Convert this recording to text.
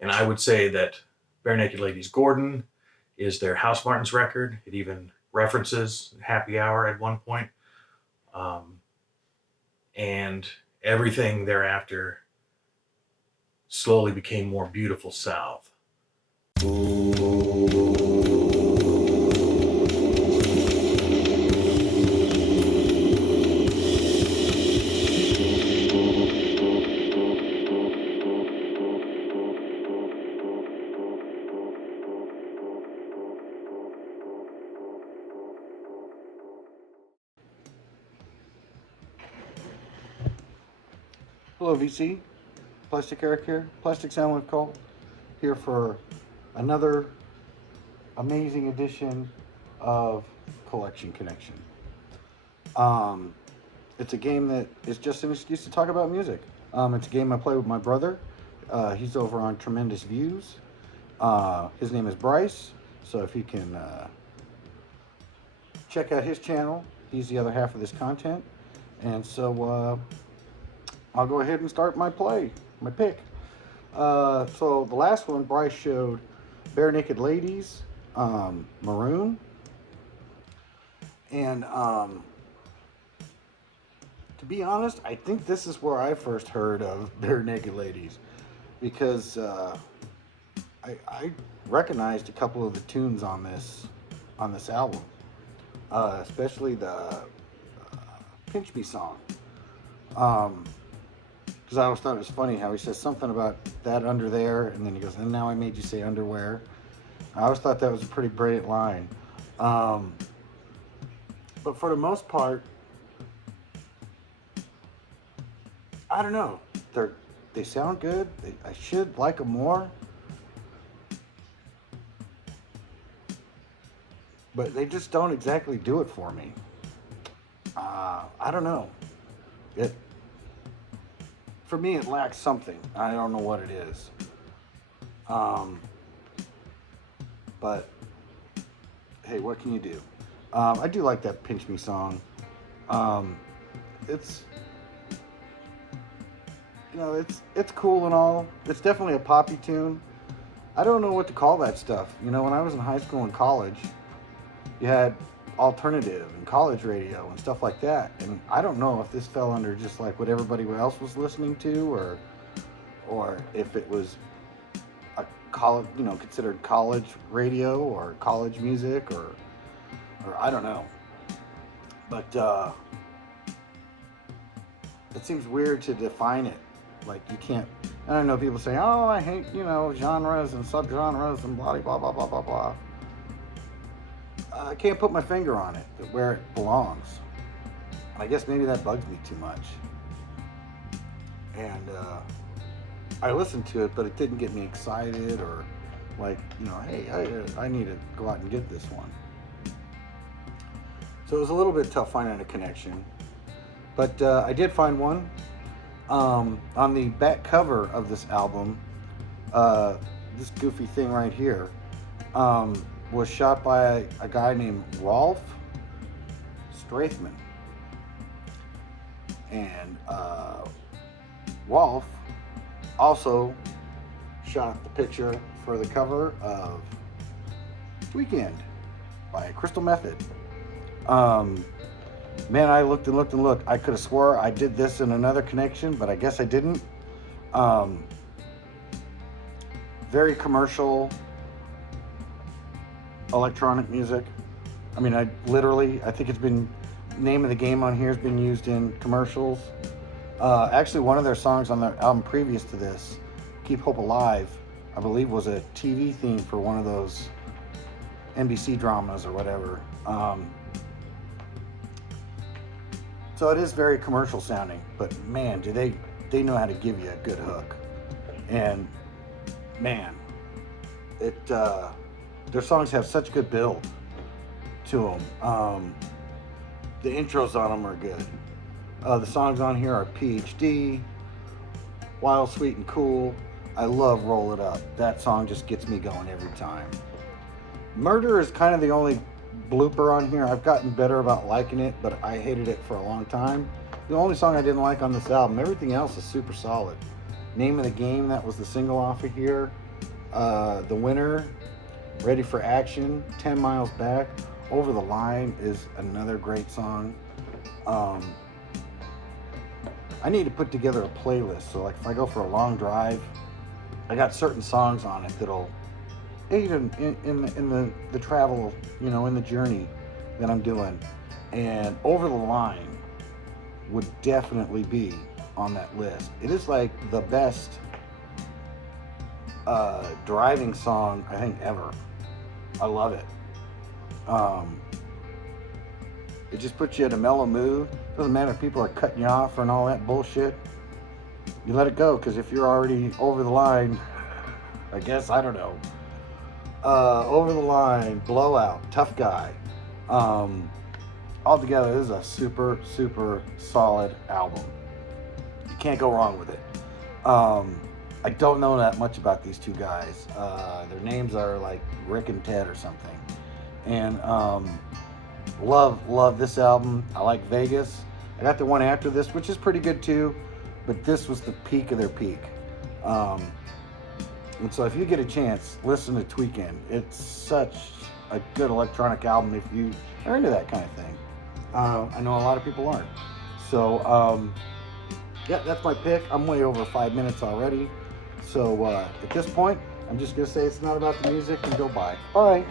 And I would say that Bare Naked Ladies Gordon is their House Martins record. It even references Happy Hour at one point. Um, and everything thereafter slowly became more Beautiful South. Hello, VC. Plastic Eric here. Plastic Sound Wave Call here for another amazing edition of Collection Connection. Um, it's a game that is just an excuse to talk about music. It's a game I play with my brother. He's over on Tremendous Views. His name is Bryce, so if you can check out his channel, he's the other half of this content. And so I'll go ahead and start my pick. So the last one, Bryce showed Bare Naked Ladies, Maroon. And to be honest, I think this is where I first heard of Bare Naked Ladies, because I recognized a couple of the tunes on this album, especially the Pinch Me song. Because I always thought it was funny how he says something about that under there, and then he goes, and now I made you say underwear. I always thought that was a pretty brilliant line. But for the most part, I don't know. They sound good. I should like them more. But they just don't exactly do it for me. I don't know. For me, it lacks something. I don't know what it is. But hey, what can you do? I do like that Pinch Me song. It's it's cool and all. It's definitely a poppy tune. I don't know what to call that stuff. When I was in high school and college, you had alternative and college radio and stuff like that, and I don't know if this fell under just like what everybody else was listening to, or if it was a college, considered college radio or college music, or I don't know. But it seems weird to define it. Like, you can't. And I know people say, "Oh, I hate genres and subgenres and blah blah blah blah blah blah." I can't put my finger on it, where it belongs. I guess maybe that bugs me too much. And I listened to it, but it didn't get me excited or like, hey, I need to go out and get this one. So it was a little bit tough finding a connection. But I did find one. On the back cover of this album, this goofy thing right here, was shot by a guy named Rolf Strathman. And Rolf also shot the picture for the cover of Weekend by Crystal Method. Man, I looked and looked and looked. I could have swore I did this in another connection, but I guess I didn't. Very commercial electronic music. I mean, I think it's been, name of the game on here has been used in commercials. Actually, one of their songs on their album previous to this, Keep Hope Alive, I believe was a TV theme for one of those NBC dramas or whatever. So it is very commercial sounding, but man, do they know how to give you a good hook. And man, their songs have such good build to them. The intros on them are good. The songs on here are PhD, Wild, Sweet, and Cool. I love Roll It Up. That song just gets me going every time. Murder is kind of the only blooper on here. I've gotten better about liking it, but I hated it for a long time. The only song I didn't like on this album, everything else is super solid. Name of the Game, that was the single off of here. The Winner, Ready for Action, 10 Miles Back, Over the Line is another great song. I need to put together a playlist. So, like, if I go for a long drive, I got certain songs on it that'll aid in the travel, in the journey that I'm doing. And Over the Line would definitely be on that list. It is like the best driving song I think ever. I love it. It just puts you in a mellow mood. Doesn't matter if people are cutting you off and all that bullshit. You let it go, because if you're already over the line, I guess, I don't know. Over the Line, Blowout, Tough Guy. Altogether, this is a super, super solid album. You can't go wrong with it. I don't know that much about these two guys. Their names are like Rick and Ted or something. And love this album. I like Vegas. I got the one after this, which is pretty good too, but this was the peak of their peak. And so if you get a chance, listen to Tweeker. It's such a good electronic album if you are into that kind of thing. I know a lot of people aren't. So, yeah, that's my pick. I'm way over 5 minutes already. So at this point, I'm just going to say it's not about the music and go bye. Bye.